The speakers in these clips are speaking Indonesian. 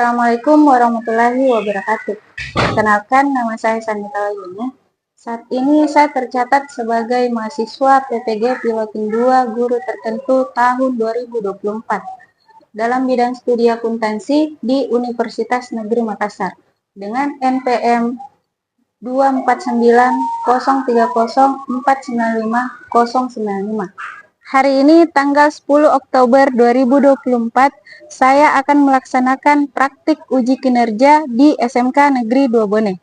Assalamualaikum warahmatullahi wabarakatuh. Perkenalkan, nama saya Sanita Layunya. Saat ini saya tercatat sebagai mahasiswa PPG Piloting 2 Guru Tertentu tahun 2024 dalam bidang studi akuntansi di Universitas Negeri Makassar dengan NPM 24903049595. Hari ini tanggal 10 Oktober 2024, saya akan melaksanakan praktik uji kinerja di SMK Negeri 2 Bone.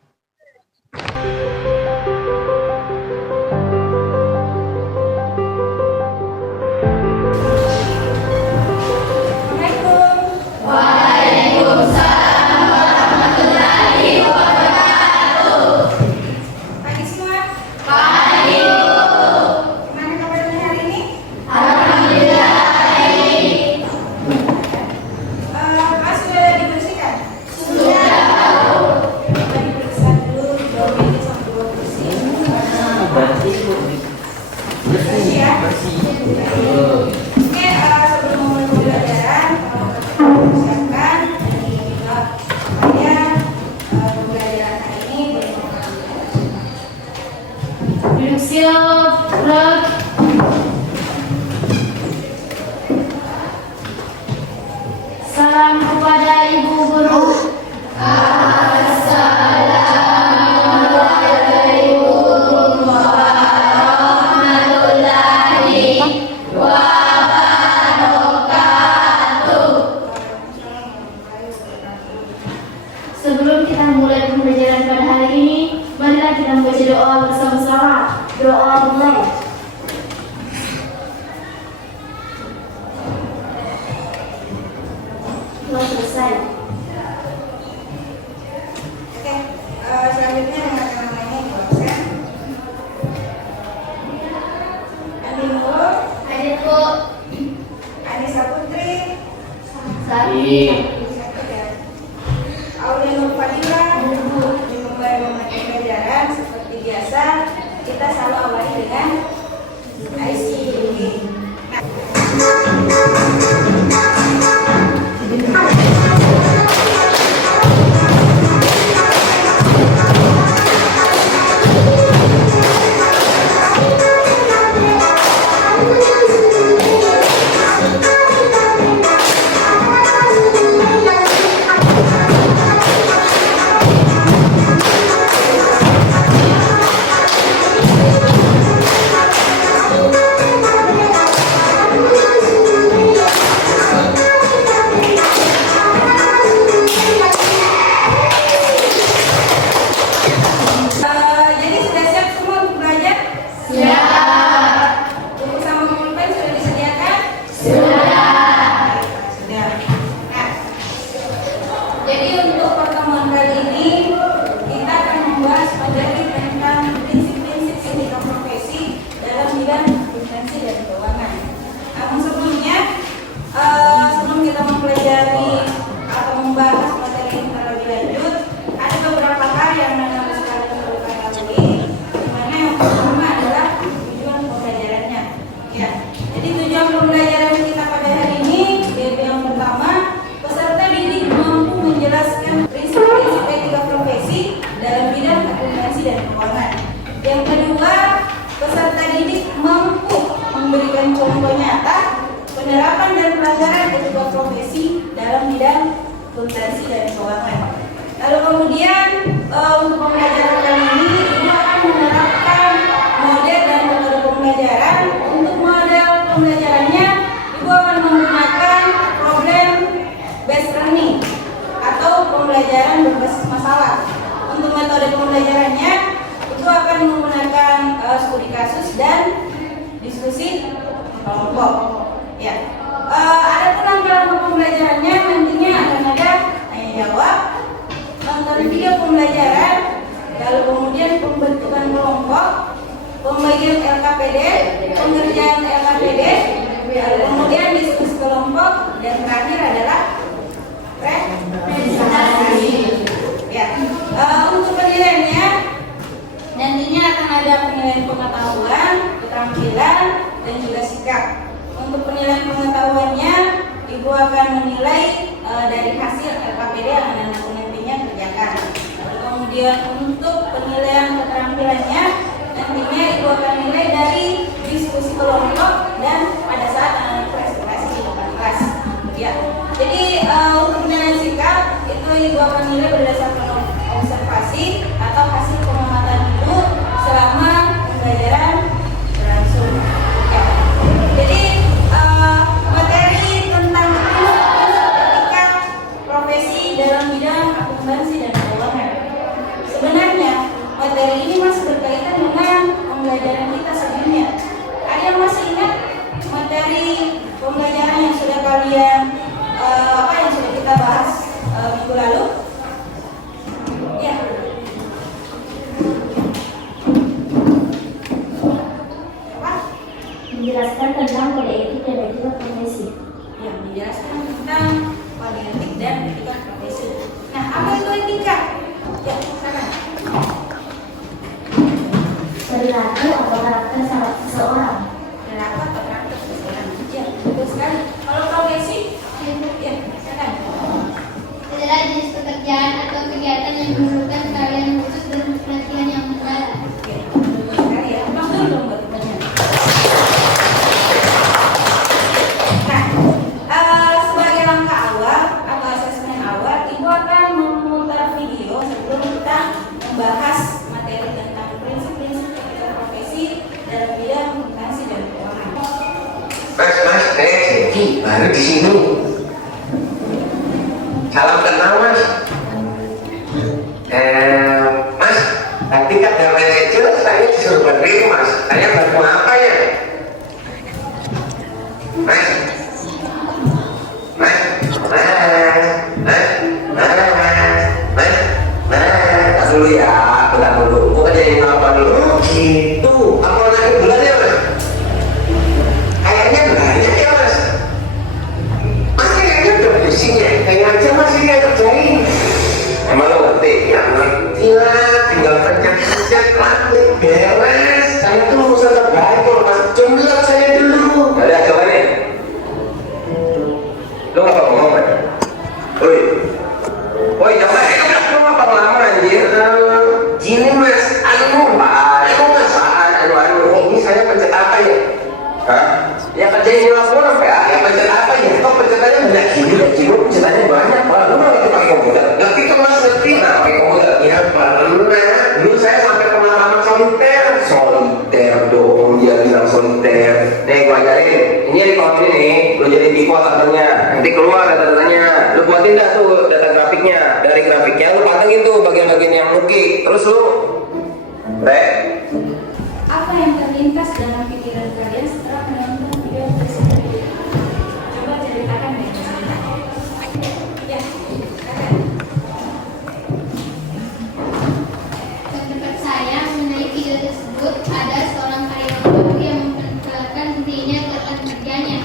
Salam kepada Ibu Guru. Assalamualaikum warahmatullahi wabarakatuh. Sebelum kita mulai pembelajaran pada hari ini, marilah kita membaca doa bersama-sama. Doa mulai. Selesai. Oke, selanjutnya dengan namanya dosen Andi Nur, Adikku. Anissa Putri, Sari. Aulia Nur Fadila. Dimulai pembelajaran seperti biasa, kita selalu awali dengan IC. Jadi sudah siap semua untuk belajar? Siap. Buku sama pulpen sudah disediakan? Sudah. Sudah. Nah, jadi untuk pertemuan kali ini kita akan membahas materi tentang prinsip-prinsip etika profesi dalam bidang akuntansi dan keuangan. Namun sebelumnya, sebelum kita mempelajari atau membahas materi ini terlebih lanjut, ada beberapa hal yang harus kalian perlu ketahui, di mana yang pertama adalah tujuan pembelajarannya. Ya, jadi tujuan pembelajaran kita pada hari ini, yaitu yang pertama, peserta didik mampu menjelaskan prinsip-prinsip etika profesi dalam bidang akuntansi dan keuangan. Yang kedua, peserta didik mampu memberikan contoh nyata penerapan dan pelanggaran etika profesi dalam bidang akuntansi dan keuangan. Lalu kemudian untuk pembelajaran kali ini ibu akan menerapkan model dan metode pembelajaran. Untuk model pembelajarannya ibu akan menggunakan problem based learning atau pembelajaran berbasis masalah. Untuk metode pembelajarannya ibu akan menggunakan studi kasus dan diskusi kelompok. Ya, ada langkah pembelajarannya nantinya akan ada tanya jawab, nonton video pembelajaran, lalu kemudian pembentukan kelompok, pembagian LKPD, pengerjaan LKPD, lalu kemudian diskusi kelompok, dan terakhir adalah presentasi. Ya, untuk penilaiannya nantinya akan ada penilaian pengetahuan, keterampilan, dan juga sikap. Untuk penilaian pengetahuannya Ibu akan menilai dari hasil LKPD yang anak nantinya kerjakan. Kemudian untuk penilaian keterampilannya, nantinya Ibu akan nilai dari diskusi kelompok dan pada saat anak presentasi di depan kelas. Ya, jadi untuk penilaian sikap itu Ibu akan nilai berdasarkan observasi atau hasil pengamatan Ibu selama pembelajaran berlangsung. Ya. Jadi materi tentang etika profesi dalam bidang akuntansi dan keuangan. Sebenarnya materi ini masih berkaitan dengan pembelajaran kita sebelumnya. Ada yang masih ingat materi pembelajaran yang sudah kalian yang sudah kita bahas minggu lalu? Ya. Apa? Menjelaskan tentang kode etik dan etika profesi. Ya, menjelaskan tentang kode etik dan etika profesi. Nah, apa itu etika? Ya, silakan. Perilaku atau karakter seseorang. Perilaku atau karakter seseorang. Ya, betul sekali. Kalau profesi, ya, silakan. Adalah jenis pekerjaan atau kegiatan yang memerlukan keahlian khusus dan pelatihan yang mendalam. Ya, betul sekali ya. Mas dulu dong buat temannya. Nah, sebagai langkah awal atau asesmen awal, Ibu akan memutar video sebelum kita membahas materi tentang prinsip-prinsip etika profesi dalam bidang akuntansi dan keuangan. Mas, Jadi baru di sini. Salam kenal, Mas. Mas, tadi kata manajer saya disuruh berdiri, Mas. Saya bantu apa ya? Mas, Mas, dulu ya, bentar dulu. Bukan jadi apa dulu? Gitu. Apa lagi bulannya, Mas? Kayaknya banyak ya, Mas. Mas kayaknya udah pusingnya. Kayaknya aja masih nggak kerjain. Emang lo ngerti? Ya ngerti lah. Tinggal pencet-pencet klik beres. Saya tuh urusan terbaik loh, Mas. Jumlah saya dulu. Ada jawabannya? Lo apa ngomong, Mas? Woi, coba itu udah cuma pengalaman anjir. Gini, Mas. Ini saya pencet apa ya? Hah? Ya kerjain laporan sampai ya pencet apa ya? Kok pencetannya banyak gini, pencetannya banyak. Pak, lu nggak ngerti pakai komputer? Ngerti kan, Mas, ngerti? Nah, pakai komputer. Ya pernah. Dulu saya sampai pengalaman soliter dong. Dia bilang soliter. Nih, gua ajarin. Ini di kolom ini nih. Lu jadi pivot datanya. Nanti keluar data-datanya. Lu buatin dah tuh data grafiknya. Dari grafiknya lu pantengin tuh bagian-bagian yang rugi. Terus lu Apa yang terlintas dalam pikiran kalian setelah menonton video tersebut? Coba ceritakan deh. Ya, silakan. Pendapat saya mengenai video tersebut, ada seorang karyawan baru yang memperkenalkan dirinya ke rekan kerjanya.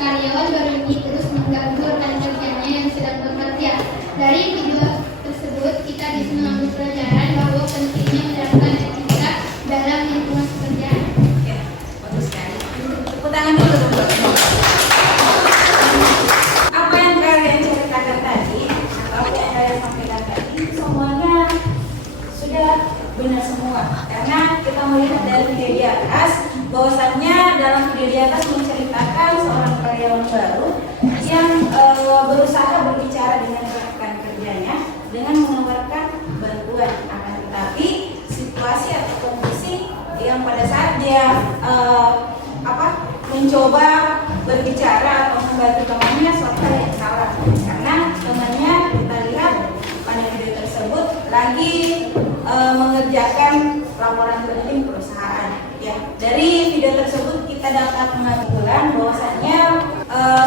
Karyawan baru ini terus mengganggu rekan kerjanya yang sedang bekerja. Dari video tersebut, kita bisa mengambil pelajaran bahwa pentingnya menerapkan etika dalam lingkungan pekerjaan. Ya, bagus sekali. Tepuk tangan dulu dong. Apa yang kalian ceritakan tadi, atau apa yang kalian sampaikan tadi, semuanya sudah benar semua. Karena kita melihat dari video di atas, bahwasannya dalam video di atas menceritakan seorang karyawan baru yang berusaha berbicara dengan rekan kerjanya dengan menawarkan bantuan. Akan tetapi situasi atau kondisi yang pada saat dia mencoba berbicara atau membantu temannya suatu hal yang salah, karena temannya kita lihat pada video tersebut lagi mengerjakan laporan penting perusahaan. Ya, dari video tersebut kita dapat mengambil bahwasannya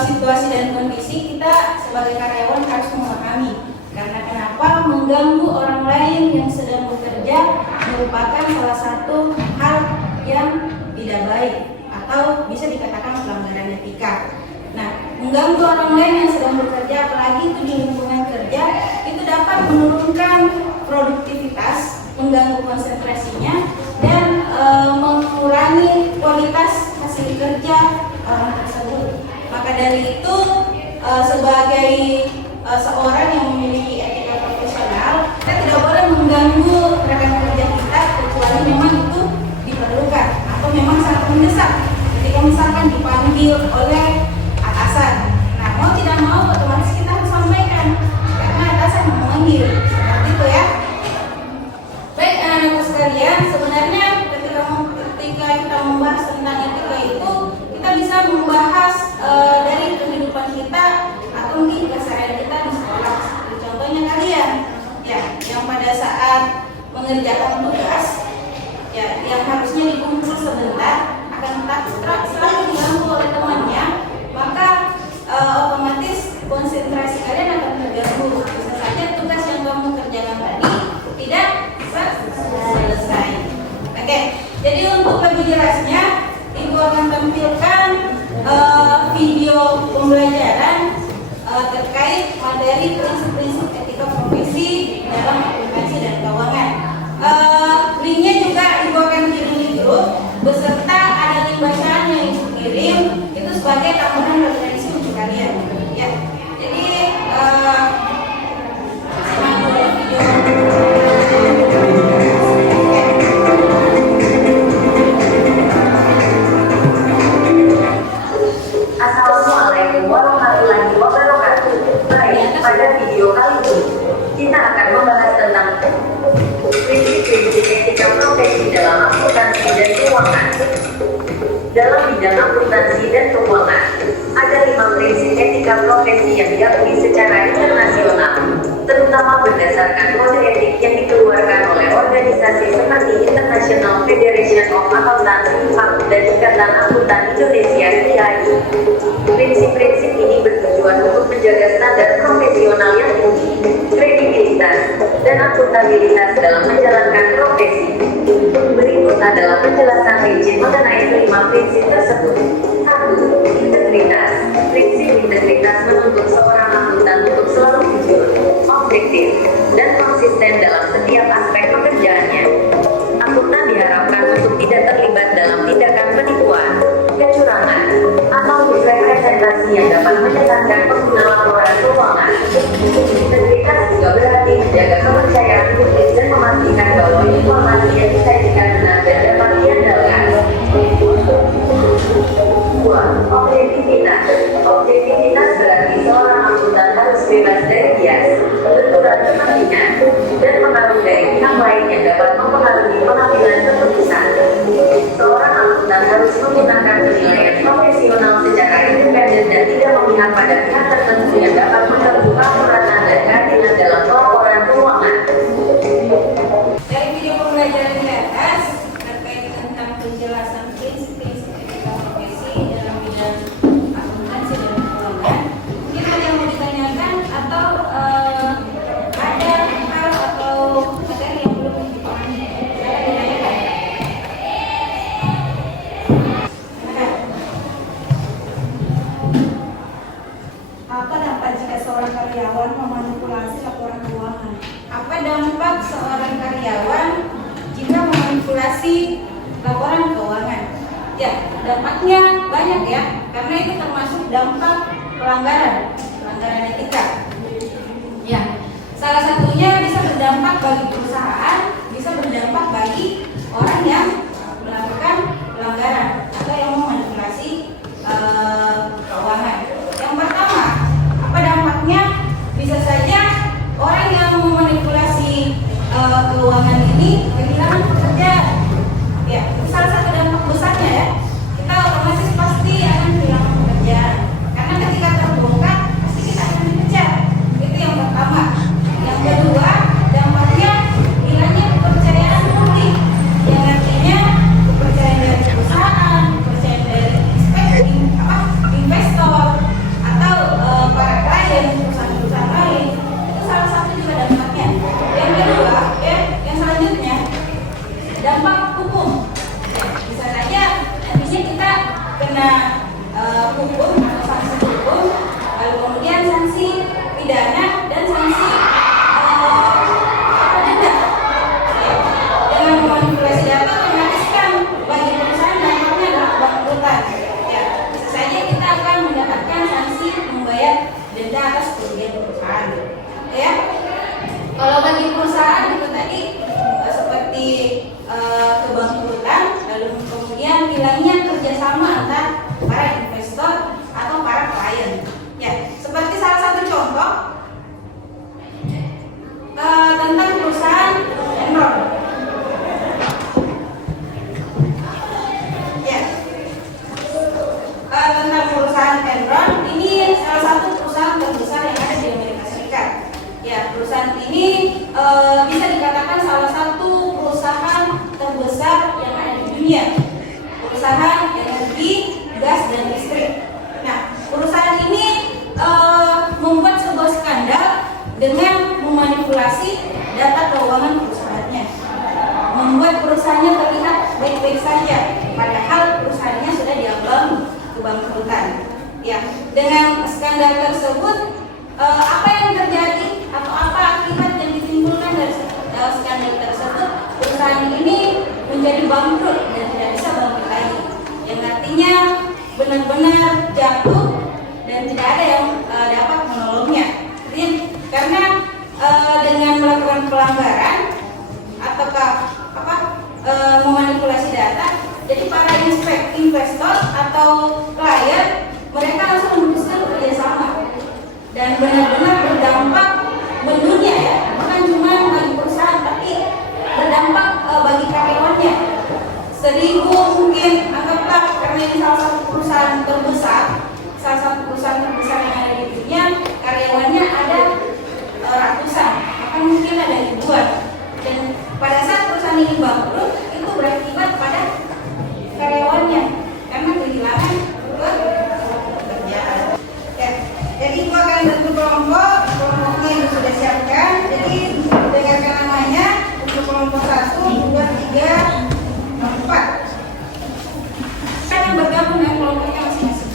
situasi dan kondisi kita sebagai karyawan harus memahami. Karena kenapa mengganggu orang lain yang sedang bekerja merupakan salah satu hal yang tidak baik atau bisa dikatakan pelanggaran etika. Nah, mengganggu orang lain yang sedang bekerja, apalagi itu di lingkungan kerja, itu dapat menurunkan produktivitas, mengganggu konsentrasinya, dan mengurangi kualitas hasil kerja orang tersebut. Maka dari itu sebagai seorang yang memiliki etika profesional, kita tidak boleh mengganggu rekan kerja kita kecuali memang itu diperlukan atau memang sangat mendesak. Ketika misalkan dipanggil oleh atasan, nah mau tidak mau otomatis kita harus sampaikan karena atasan yang memanggil, seperti itu ya. Baik anak-anakku sekalian, sebenarnya ketika kita membahas tentang etika itu, kita bisa membahas dari kehidupan kita atau mungkin keseharian kita di sekolah. Contohnya kalian, ya, yang pada saat mengerjakan tugas, ya, yang harusnya dikumpul sebentar, akan selalu diganggu oleh temannya, maka otomatis konsentrasi kalian akan terganggu. Bisa saja tugas yang kamu kerjakan tadi tidak selesai. Oke, jadi untuk lebih jelasnya, Ibu akan tampilkan video pembelajaran terkait materi prinsip-prinsip etika profesi dalam akuntansi dan keuangan. Linknya juga Ibu akan kirim di grup beserta ada link bacaan yang Ibu kirim itu sebagai tambahan referensi untuk kalian. Ya, jadi simak dulu video. Assalamualaikum warahmatullahi wabarakatuh. Baik, pada video kali ini kita akan membahas tentang prinsip-prinsip etika profesi dalam akuntansi dan keuangan. Dalam bidang akuntansi dan keuangan, ada 5 prinsip etika profesi yang diakui secara internasional, terutama berdasarkan kode etik yang dikeluarkan oleh organisasi seperti International Federation of Accountancy dan Ikatan Akuntan Indonesia (IAI). Prinsip-prinsip ini bertujuan untuk menjaga standar profesional yang tinggi, kredibilitas, dan akuntabilitas dalam menjalankan profesi. Berikut adalah penjelasan rinci mengenai kelima prinsip tersebut. 1. Integritas. Prinsip integritas menuntut seorang akuntan untuk selalu jujur, objektif, dan konsisten dalam setiap aspek pekerjaannya. Akuntan diharapkan untuk tidak terlibat dalam tindakan penipuan, kecurangan, atau misrepresentasi yang dapat menyesatkan pengguna laporan keuangan. Integritas juga berarti menjaga kepercayaan publik dan memastikan bahwa informasi yang disajikan benar dan dapat diandalkan. 2. Objektivitas. Objektivitas berarti seorang akuntan harus bebas dari bias, benturan kepentingan, dan pengaruh dari pihak lain yang dapat mempengaruhi pengambilan keputusan. Seorang akuntan harus menggunakan penilaian profesional secara independen dan tidak memihak pada pihak tertentu yang dapat mengganggu keakuratan dan keadilan dalam pelaporan keuangan. Dari video pembelajaran di atas terkait tentang penjelasan prinsip-prinsip etika profesi dalam bidang akuntansi dan keuangan, mungkin ada yang mau ditanyakan atau ada hal atau materi yang belum dipahami? Silakan ditanyakan. Apa dampak jika seorang karyawan memanipulasi laporan keuangan? Apa dampak seorang karyawan jika memanipulasi laporan keuangan? Ya, dampaknya banyak ya, karena itu termasuk dampak pelanggaran etika. Ya, salah satunya bisa berdampak bagi perusahaan, bisa berdampak bagi orang yang melakukan pelanggaran atau yang memanipulasi keuangan. Yang pertama, apa dampaknya? Bisa saja orang yang memanipulasi keuangan ini kehilangan pekerjaan. Ya, itu salah satu dampak besarnya ya. Kita otomatis pasti akan kehilangan pekerjaan. Karena ketika terbongkar, pasti kita akan dipecat. Itu yang pertama. Yang kedua, dampaknya hilangnya kepercayaan publik. Yang artinya kepercayaan dari perusahaan, kepercayaan dari investor atau para klien, perusahaan-perusahaan lain. Itu salah satu juga dampaknya. Yang kedua, ya, yang selanjutnya dampak hukum. Ya, bisa saja nantinya kita kena hukum atau sanksi hukum, lalu kemudian sanksi pidana dan sanksi denda. Ya, dengan memanipulasi data otomatis kan bagi perusahaan dampaknya adalah kebangkrutan. Ya, bisa saja kita akan mendapatkan sanksi membayar kebangkrutan. Ya, dengan skandal tersebut apa yang terjadi atau apa akibat yang ditimbulkan dari skandal tersebut? Perusahaan ini menjadi bangkrut dan tidak bisa bangkit lagi. Yang artinya benar-benar jatuh dan tidak ada yang dapat menolongnya. Karena dengan melakukan pelanggaran ataukah memanipulasi data, jadi para investor atau klien mereka langsung memutuskan kerjasama dan benar-benar berdampak mendunia ya, bukan cuma bagi perusahaan tapi berdampak bagi karyawannya. 1000 mungkin anggaplah, karena ini salah satu perusahaan terbesar yang ada di dunia, karyawannya ada ratusan, bahkan mungkin ada ribuan. Dan pada saat perusahaan ini bangkrut, itu berakibat pada karyawannya karena kehilangan pekerjaan. Ya, jadi itu akan bentuk kelompoknya yang sudah siapkan. Jadi dengarkan namanya untuk kelompok 1, 2, 3, 4. Saya yang bergabung dengan kelompoknya masing-masing.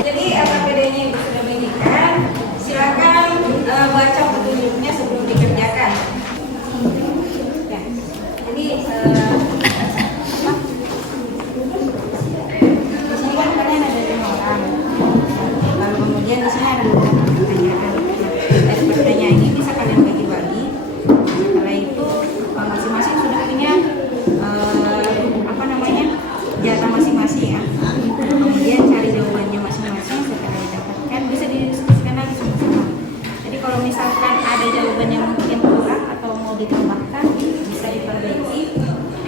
Jadi APBD-nya Ibu sudah berikan, silakan baca petunjuknya sebelum dikerjakan. Ya. Jadi di sini kan kalian ada 5 orang. Lalu kemudian di sini ada beberapa pertanyaan. Dari pertanyaan ini bisa kalian bagi-bagi. Setelah itu masing-masing sudah punya jatah masing-masing ya. Kemudian cari jawabannya masing-masing. Setelah didapatkan bisa didiskusikan lagi sama-sama. Jadi kalau misalkan ada jawaban yang mungkin kurang atau mau ditambahkan, bisa diperbaiki.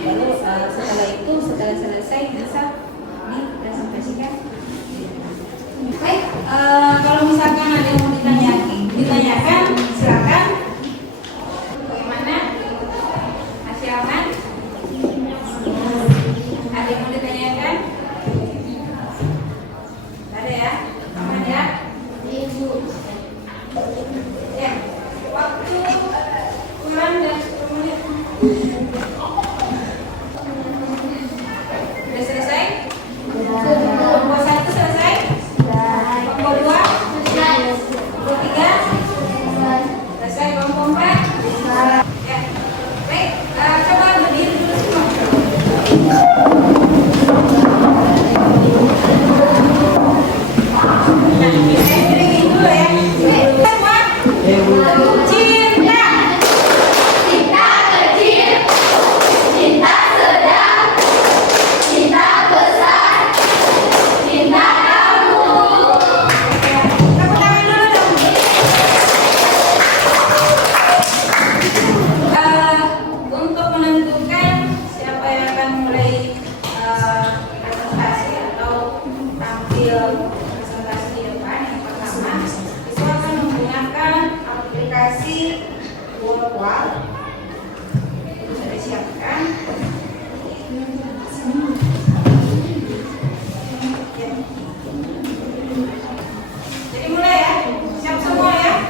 Lalu setelah itu, setelah selesai bisa dipresentasikan. Baik, kalau misalkan ada yang mau ditanyakan, silakan. Bagaimana? Masih aman? Ada yang mau ditanyakan? Ada ya? Aman ya? Ibu. Ya, waktu kurang dan 10 menit. Sudah selesai? Kelompok 1 selesai? Kelompok 2? Kelompok 3? Selesai. Kelompok 4? Ya. Baik, coba berdiri dulu semua. Saya kirim dulu ya. Semua. Cinta. Cinta kecil, cinta sedang, cinta besar, cinta kamu. Tepuk tangan dulu dong. Untuk menentukan siapa yang akan mulai presentasi atau tampil presentasi di depan, yang pertama itu akan menggunakan aplikasi Word. Itu sudah disiapkan. Jadi mulai ya, siap semua ya.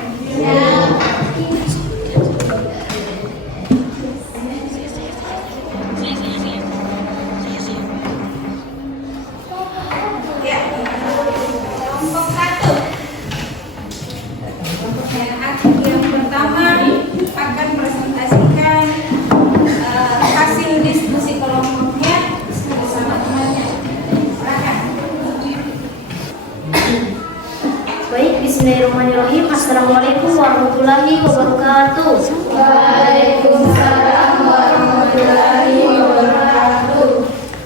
Ya, kelompok 1. Yang pertama akan presentasikan hasil diskusi kelompoknya bersama temannya. Silakan. Baik, bismillahirrahmanirrahim. Assalamualaikum warahmatullahi wabarakatuh. Waalaikumsalam warahmatullahi wabarakatuh.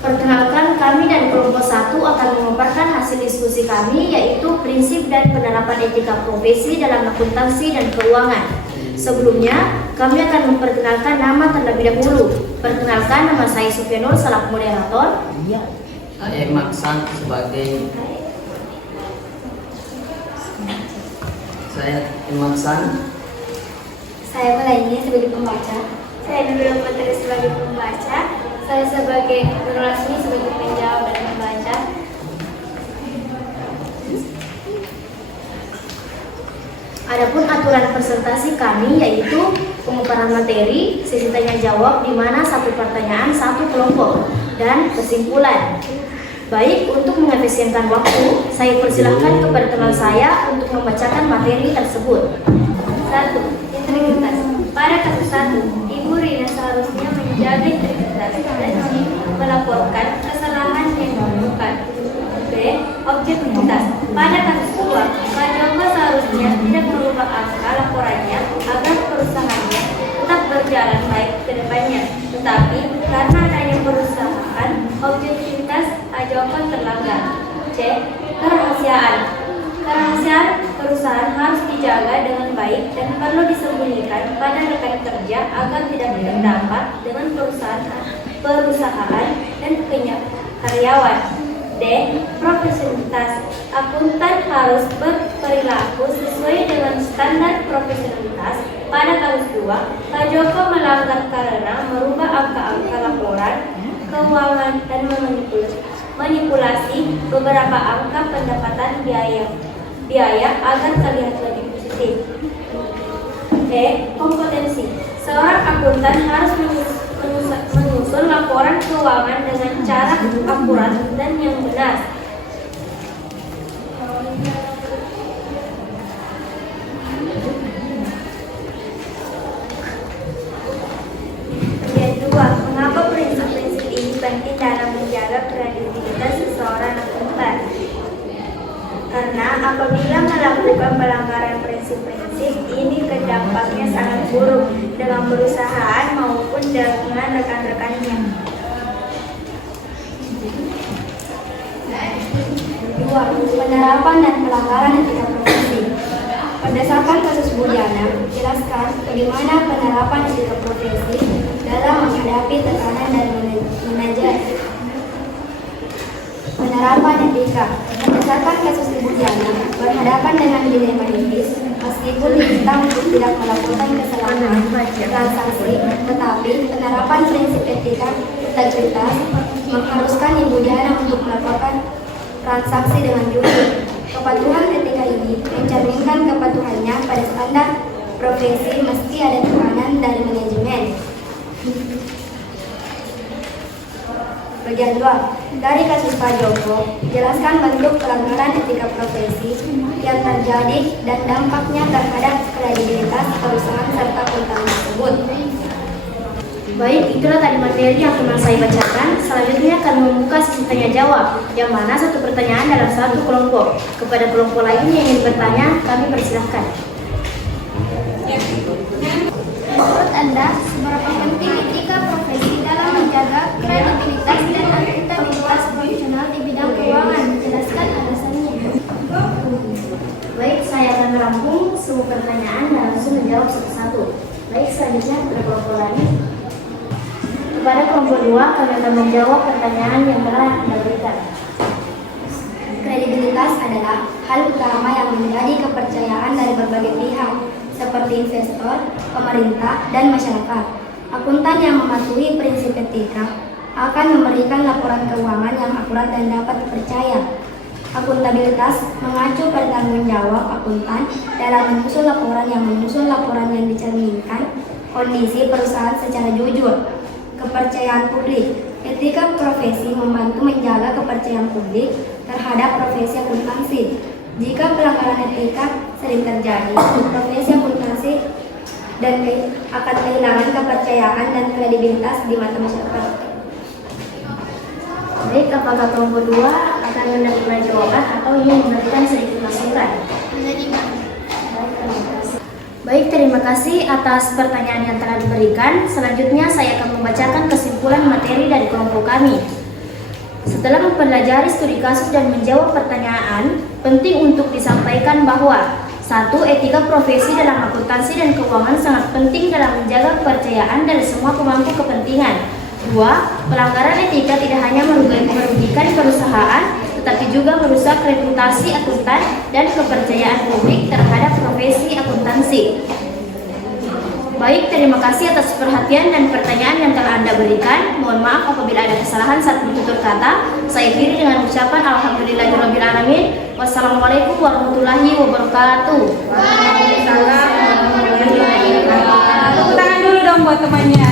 Perkenalkan, kami dan kelompok 1 akan memaparkan hasil diskusi kami, yaitu prinsip dan penerapan etika profesi dalam akuntansi dan keuangan. Sebelumnya, kami akan memperkenalkan nama terlebih dahulu. Perkenalkan, nama saya Sufianur selaku moderator. Saya Maksan sebagai Saya Melani sebagai pembaca. Saya Nurul Putri sebagai pembaca. Saya sebagai Nurul Asmi sebagai penjelasan. presentasi kami yaitu pemaparan materi, sesi tanya jawab di mana satu pertanyaan satu kelompok, dan kesimpulan. Baik, untuk mengefisienkan waktu, saya persilahkan kepada teman saya untuk membacakan materi tersebut. 1. Integritas. Pada kasus 1, Ibu Rina seharusnya menjaga integritas dan melaporkan kesalahan yang dilakukan. B. Objektivitas. Pada kasus 2, Pak Joko seharusnya tidak merubah angka laporannya agar perusahaannya tetap berjalan baik ke depannya. Tetapi karena adanya perusahaan, objektivitas Pak Joko terlanggar. C. Kerahasiaan. Kerahasiaan perusahaan harus dijaga dengan baik dan perlu disembunyikan pada rekan kerja agar tidak berdampak dengan perusahaan dan karyawan. D. Profesionalitas. Akuntan harus berperilaku sesuai dengan standar profesionalitas. Pada kasus 2, Pak Joko melanggar karena merubah angka-angka laporan keuangan dan manipulasi beberapa angka pendapatan biaya agar terlihat lebih positif. E. Kompetensi. Seorang akuntan harus menyusun laporan keuangan dengan cara akurat dan yang benar. Yang 2. Mengapa prinsip-prinsip ini penting dalam menjaga kredibilitas seseorang akuntan? Karena apabila melakukan pelanggaran prinsip-prinsip ini, dampaknya sangat buruk dalam perusahaan maupun dengan rekan-rekannya. 2. Penerapan dan pelanggaran etika profesi. Berdasarkan kasus Budiana, jelaskan bagaimana penerapan etika profesi dalam menghadapi tekanan dari manajer. Penerapan etika. Berdasarkan kasus Ibu Diana, berhadapan dengan dilema etis, meskipun diminta untuk tidak melakukan kesalahan transaksi, tetapi penerapan prinsip etika integritas mengharuskan Ibu Diana untuk melakukan transaksi dengan jujur. Kepatuhan etika ini mencerminkan kepatuhannya pada standar profesi meski ada tekanan dari manajemen. Bagian 2. Dari kasus Pak Joko, jelaskan bentuk pelanggaran etika profesi yang terjadi dan dampaknya terhadap kredibilitas perusahaan serta akuntan tersebut. Baik, itulah tadi materi yang teman saya bacakan. Selanjutnya akan membuka sesi tanya jawab, yang mana satu pertanyaan dalam satu kelompok. Kepada kelompok lain yang ingin bertanya, kami persilahkan. Menurut Anda, seberapa penting etika profesi dalam menjaga kredibilitas dan akuntabilitas profesional di bidang keuangan? Jelaskan alasannya. Baik, saya akan merangkum semua pertanyaan dan langsung menjawab satu-satu. Baik, selanjutnya kepada kelompok lain. Kepada kelompok 2, kami akan menjawab pertanyaan yang telah Anda berikan. Kredibilitas adalah hal utama yang menjadi kepercayaan dari berbagai pihak, seperti investor, pemerintah, dan masyarakat. Akuntan yang mematuhi prinsip etika akan memberikan laporan keuangan yang akurat dan dapat dipercaya. Akuntabilitas mengacu pada tanggung jawab akuntan dalam menyusun laporan yang dicerminkan kondisi perusahaan secara jujur. Kepercayaan publik. Etika profesi membantu menjaga kepercayaan publik terhadap profesi akuntansi. Jika pelanggaran etika sering terjadi, profesi akuntansi akan kehilangan kepercayaan dan kredibilitas di mata masyarakat. Baik, apakah kelompok 2 akan menerima jawaban atau ingin memberikan sedikit masukan? Baik, terima kasih atas pertanyaan yang telah diberikan. Selanjutnya saya akan membacakan kesimpulan materi dari kelompok kami. Setelah mempelajari studi kasus dan menjawab pertanyaan, penting untuk disampaikan bahwa 1. Etika profesi dalam akuntansi dan keuangan sangat penting dalam menjaga kepercayaan dari semua pemangku kepentingan. 2. Pelanggaran etika tidak hanya merugikan perusahaan, tetapi juga merusak reputasi akuntan dan kepercayaan publik terhadap profesi akuntansi. Baik, terima kasih atas perhatian dan pertanyaan yang telah Anda berikan. Mohon maaf apabila ada kesalahan saat bertutur kata. Saya akhiri dengan ucapan Alhamdulillahirrabbilalamin. Wassalamualaikum warahmatullahi wabarakatuh. Waalaikumsalam warahmatullahi wabarakatuh. Tepuk tangan dulu dong buat temannya.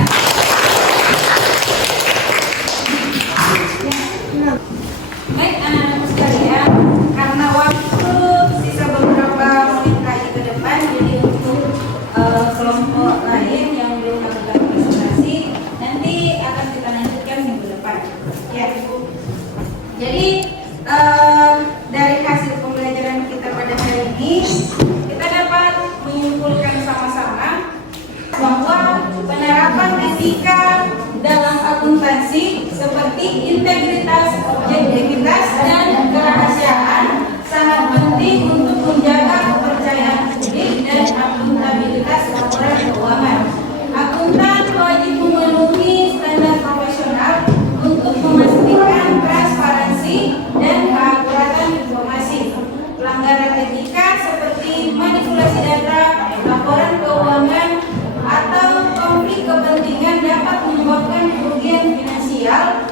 Baik anak-anak sekalian, karena waktu sisa beberapa menit lagi ke depan, jadi untuk kelompok lain yang belum melakukan presentasi nanti akan kita lanjutkan minggu depan. Ya. Jadi dari hasil pembelajaran kita pada hari ini, kita dapat menyimpulkan sama-sama bahwa penerapan etika dalam akuntansi seperti integritas, objektivitas, dan kerahasiaan sangat penting untuk menjaga kepercayaan publik dan akuntabilitas laporan keuangan. Akuntan wajib memenuhi standar profesional untuk memastikan transparansi dan keakuratan informasi. Pelanggaran etika seperti manipulasi data, laporan keuangan, atau konflik kepentingan dapat menyebabkan kerugian finansial,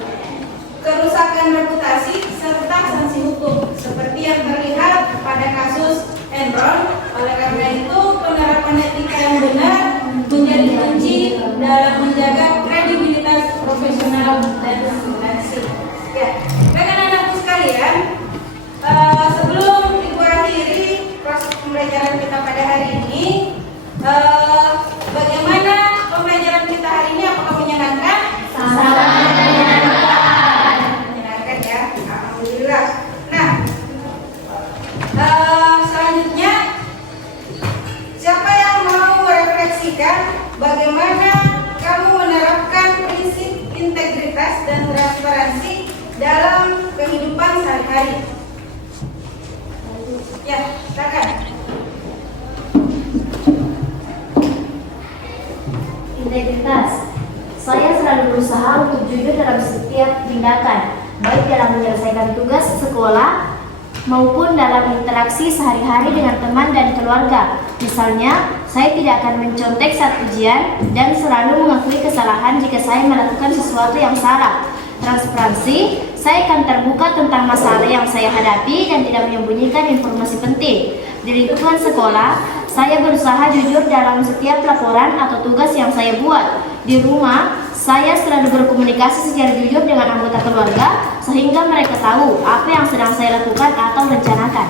kerusakan reputasi, serta sanksi hukum seperti yang terlihat pada kasus Enron. Oleh karena itu, penerapan etika yang benar menjadi kunci dalam menjaga kredibilitas profesional dan akuntansi. Ya, rekan-rekanku sekalian, sebelum Ibu akhiri proses pembelajaran kita pada hari ini, bagaimana pembelajaran kita hari ini? Apakah menyenangkan? Menyenangkan ya, alhamdulillah. Nah, selanjutnya siapa yang mau merefleksikan bagaimana kamu menerapkan prinsip integritas dan transparansi dalam kehidupan sehari-hari? Ya, silakan. Integritas. Saya selalu berusaha untuk jujur dalam setiap tindakan, baik dalam menyelesaikan tugas sekolah maupun dalam interaksi sehari-hari dengan teman dan keluarga. Misalnya, saya tidak akan mencontek saat ujian dan selalu mengakui kesalahan jika saya melakukan sesuatu yang salah. Transparansi, saya akan terbuka tentang masalah yang saya hadapi dan tidak menyembunyikan informasi penting. Di lingkungan sekolah, saya berusaha jujur dalam setiap laporan atau tugas yang saya buat. Di rumah, saya selalu berkomunikasi secara jujur dengan anggota keluarga sehingga mereka tahu apa yang sedang saya lakukan atau rencanakan.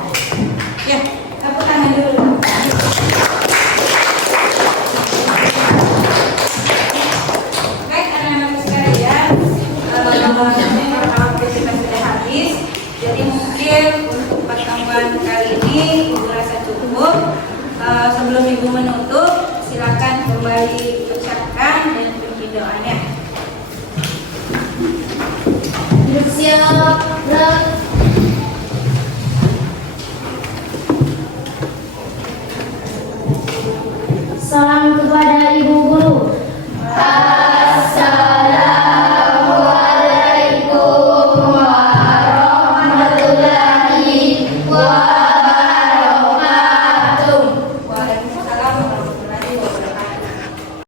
Ya, tepuk tangan dulu. Baik anak-anak sekalian, waktu kita sudah habis, jadi mungkin untuk pertemuan kali ini Ibu rasa cukup. Sebelum Ibu menutup, silakan kembali